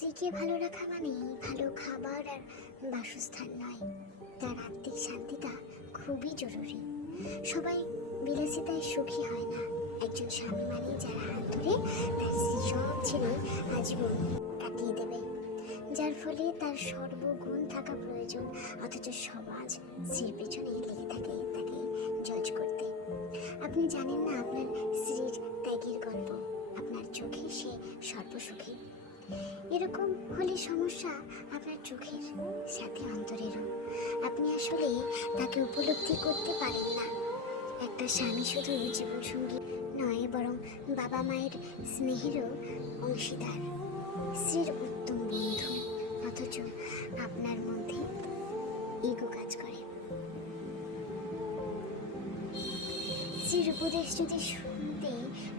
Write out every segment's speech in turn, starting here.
স্ত্রীকে ভালো রাখা মানে ভালো খাবার আর বাসস্থান নয়, তার আত্মিক শান্তিটা খুবই জরুরি। সবাই বিলাসিতায় সুখী হয় না। একজন স্বামী মানে যারা হাত ধরে তার স্ত্রী সব ছেড়ে আজীবন কাটিয়ে দেবে, যার ফলে তার সর্বগুণ থাকা প্রয়োজন, অথচ সমাজ স্ত্রীর পেছনে লেগে থাকে তাকে জজ করতে। আপনি জানেন না আপনার স্ত্রীর ত্যাগের গল্প, আপনার চোখে সে সর্বসুখী। এরকম হলে সমস্যা আপনার চোখের সাথে অন্তরেরও। আপনি আসলে তাকে উপলব্ধি করতে পারেন না। একটা স্বামী শুধু জীবনসঙ্গী নয়, বরং বাবা মায়ের স্নেহেরও অংশীদার, স্ত্রীর উত্তম বন্ধু। অথচ আপনার মধ্যে ইগো কাজ করে। স্ত্রীর উপদেশ যদি শুনতে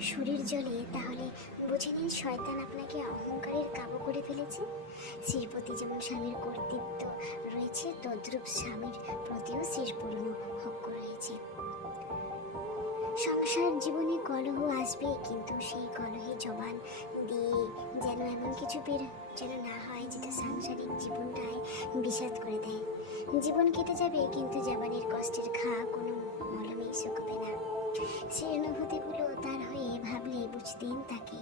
শরীর জ্বলে, তাহলে বুঝে নিন শয়তান আপনাকে অহংকারের কাবু করে ফেলেছে। স্ত্রীর প্রতি যেমন স্বামীর কর্তৃত্ব রয়েছে, তদ্রূপ স্বামীর প্রতিও স্ত্রীর পুরনো হক্ক রয়েছে। সংসার জীবনে কলহ আসবে, কিন্তু সেই কলহে জবান দিয়ে যেন এমন কিছু বের যেন না হয় যেটা সাংসারিক জীবনটায় বিষাদ করে দেয়। জীবন কেটে যাবে, কিন্তু জবানের কষ্টের ঘা কোনো মলমেই শুকবে না। সেই অনুভূতিগুলো তার হয়ে ভাবলে বুঝতেন তাকে।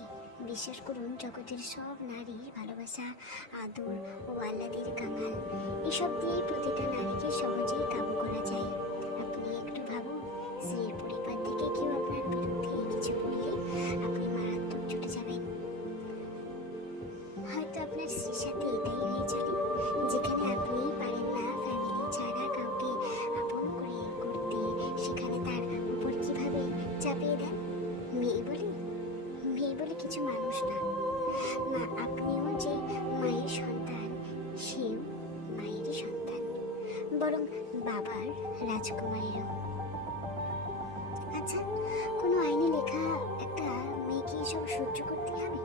বিশ্বাস করুন, জগতের সব নারীর ভালোবাসা, আদর ও আহ্লাদের কাঙাল। এসব দিয়েই প্রতিটা নারীকে সহজেই কাবু করা যায়। আপনি একটু ভাবুন, স্ত্রীর পরিবার থেকে কেউ আপনার বিরুদ্ধে কিছু বললে আপনি মারাত্মক চটে যাবেন। হয়তো আপনার স্ত্রীর সাথে এটাই হয়ে চলে, যেখানে আপনি পারেন না ফ্যামিলি ছাড়া কাউকে আপন করে করতে, সেখানে তার উপর কিভাবে চাপিয়ে দেন। মেয়ে বলে কিছু মানুষ না। মা, আপনিও যে মায়ের সন্তান, সেও মায়েরই সন্তান, বরং বাবার রাজকুমারীরও। আচ্ছা, কোনো আইনে লেখা একটা মেয়েকে এসব সহ্য করতে হবে?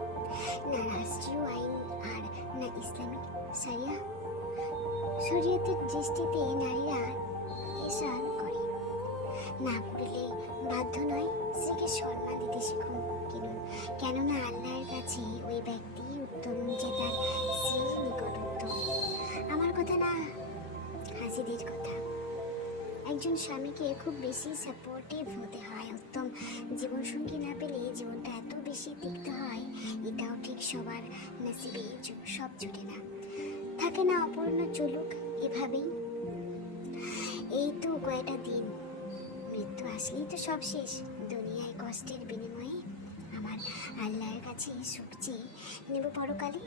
না রাষ্ট্রীয় আইন আর না ইসলামিক সারিয়া। শরীয়তের দৃষ্টিতে নারীরা এসান করে, না করলে বাধ্য নয়। স্ত্রীকে সম্মান দিতে শিখুন, কেননা আল্লাহর কাছে ওই ব্যক্তি উত্তম যে তার স্ত্রীর নিকট উত্তম। আমার কথা না, হাসিদের কথা। একজন স্বামীকে খুব বেশি সাপোর্টিভ হতে হয়। উত্তম জীবনসঙ্গী না পেলে জীবনটা এত বেশি তিক্ত হয়, এটাও ঠিক সবার নসিবে সব জুটে না, থাকে না। অপূর্ণ চলুক এভাবেই। এই তো কয়টা দিন, মৃত্যু আসলেই তো সব শেষ। দুনিয়ায় কষ্টের বিনিময়ে আমার আল্লাহর কাছে সুখ চেয়ে নেব পরকালে।